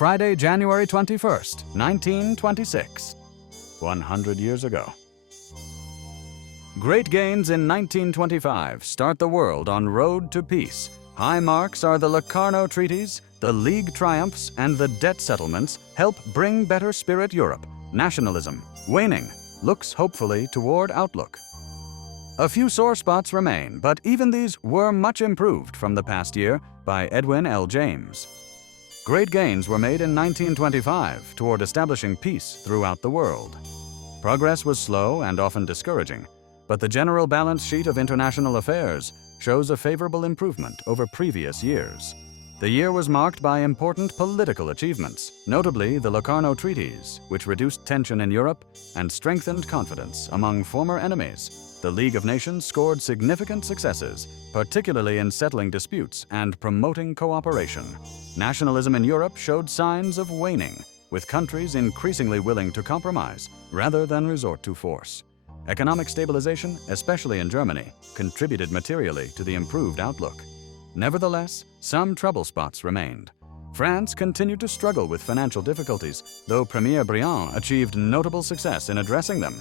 Friday, January 21st, 1926. 100 years ago. Great gains in 1925 start the world on road to peace. High marks are the Locarno treaties, the League triumphs, and the debt settlements help bring better spirit Europe. Nationalism, waning, looks hopefully toward outlook. A few sore spots remain, but even these were much improved from the past year by Edwin L. James. Great gains were made in 1925 toward establishing peace throughout the world. Progress was slow and often discouraging, but the general balance sheet of international affairs shows a favorable improvement over previous years. The year was marked by important political achievements, notably the Locarno treaties, which reduced tension in Europe and strengthened confidence among former enemies. The League of Nations scored significant successes, particularly in settling disputes and promoting cooperation. Nationalism in Europe showed signs of waning, with countries increasingly willing to compromise rather than resort to force. Economic stabilization, especially in Germany, contributed materially to the improved outlook. Nevertheless, some trouble spots remained. France continued to struggle with financial difficulties, though Premier Briand achieved notable success in addressing them.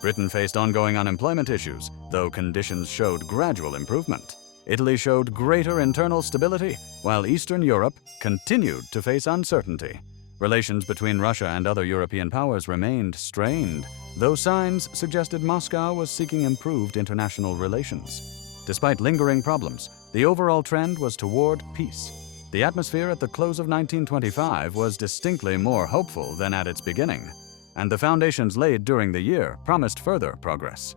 Britain faced ongoing unemployment issues, though conditions showed gradual improvement. Italy showed greater internal stability, while Eastern Europe continued to face uncertainty. Relations between Russia and other European powers remained strained, though signs suggested Moscow was seeking improved international relations. Despite lingering problems, the overall trend was toward peace. The atmosphere at the close of 1925 was distinctly more hopeful than at its beginning, and the foundations laid during the year promised further progress.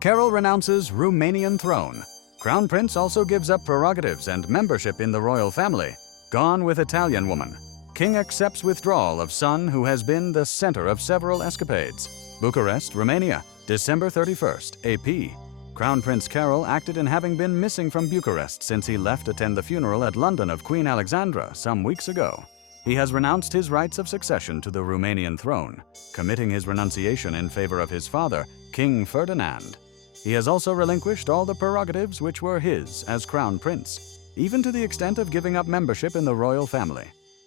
Carol renounces Romanian throne. Crown Prince also gives up prerogatives and membership in the royal family. Gone with Italian woman. King accepts withdrawal of son who has been the center of several escapades. Bucharest, Romania, December 31st, AP. Crown Prince Carol acted in having been missing from Bucharest since he left to attend the funeral at London of Queen Alexandra some weeks ago. He has renounced his rights of succession to the Romanian throne, committing his renunciation in favor of his father, King Ferdinand. He has also relinquished all the prerogatives which were his as Crown Prince, even to the extent of giving up membership in the royal family.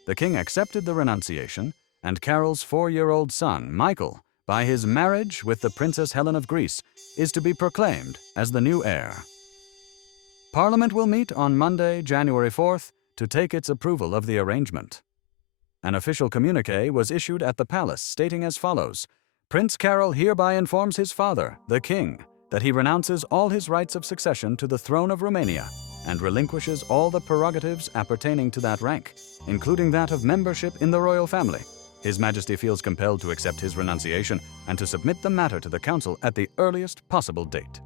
The king accepted the renunciation, and Carol's 4-year-old son, Michael, by his marriage with the Princess Helen of Greece, is to be proclaimed as the new heir. Parliament will meet on Monday, January 4th, to take its approval of the arrangement. An official communique was issued at the palace stating as follows: Prince Carol hereby informs his father, the king, that he renounces all his rights of succession to the throne of Romania and relinquishes all the prerogatives appertaining to that rank, including that of membership in the royal family. His Majesty feels compelled to accept his renunciation and to submit the matter to the council at the earliest possible date.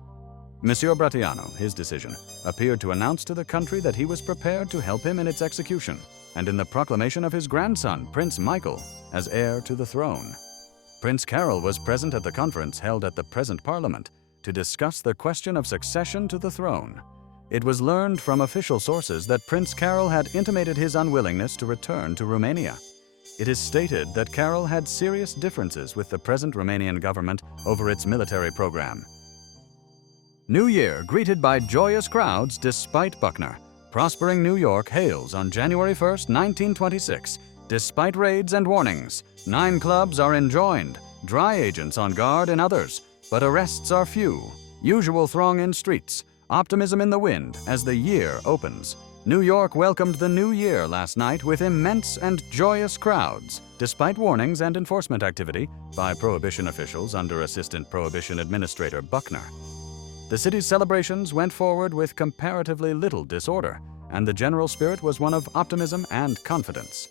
Monsieur Bratiano, his decision, appeared to announce to the country that he was prepared to help him in its execution and in the proclamation of his grandson, Prince Michael, as heir to the throne. Prince Carol was present at the conference held at the present Parliament to discuss the question of succession to the throne. It was learned from official sources that Prince Carol had intimated his unwillingness to return to Romania. It is stated that Carol had serious differences with the present Romanian government over its military program. New Year greeted by joyous crowds despite Buckner. Prospering New York hails on January 1st, 1926. Despite raids and warnings, 9 clubs are enjoined, dry agents on guard in others, but arrests are few. Usual throng in streets, optimism in the wind as the year opens. New York welcomed the new year last night with immense and joyous crowds, despite warnings and enforcement activity by Prohibition officials under Assistant Prohibition Administrator Buckner. The city's celebrations went forward with comparatively little disorder, and the general spirit was one of optimism and confidence.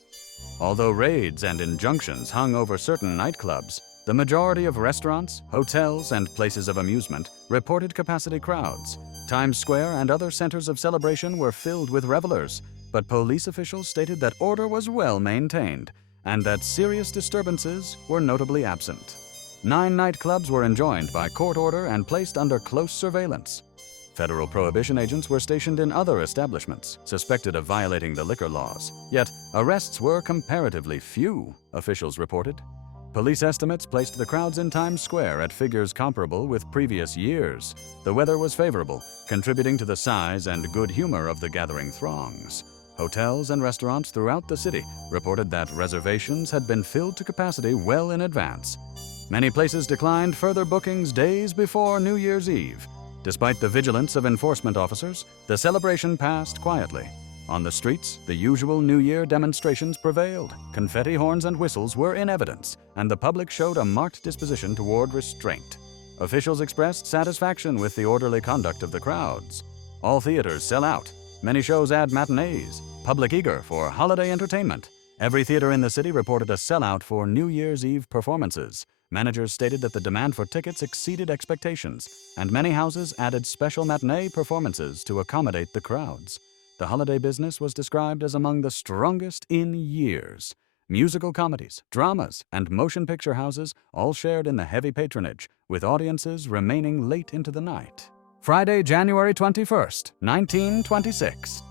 Although raids and injunctions hung over certain nightclubs, the majority of restaurants, hotels, and places of amusement reported capacity crowds. Times Square and other centers of celebration were filled with revelers, but police officials stated that order was well maintained and that serious disturbances were notably absent. 9 nightclubs were enjoined by court order and placed under close surveillance. Federal prohibition agents were stationed in other establishments suspected of violating the liquor laws, yet arrests were comparatively few, officials reported. Police estimates placed the crowds in Times Square at figures comparable with previous years. The weather was favorable, contributing to the size and good humor of the gathering throngs. Hotels and restaurants throughout the city reported that reservations had been filled to capacity well in advance. Many places declined further bookings days before New Year's Eve. Despite the vigilance of enforcement officers, the celebration passed quietly. On the streets, the usual New Year demonstrations prevailed. Confetti, horns, and whistles were in evidence, and the public showed a marked disposition toward restraint. Officials expressed satisfaction with the orderly conduct of the crowds. All theaters sell out. Many shows add matinees. Public eager for holiday entertainment. Every theater in the city reported a sellout for New Year's Eve performances. Managers stated that the demand for tickets exceeded expectations, and many houses added special matinee performances to accommodate the crowds. The holiday business was described as among the strongest in years. Musical comedies, dramas, and motion picture houses all shared in the heavy patronage, with audiences remaining late into the night. Friday, January 21st, 1926.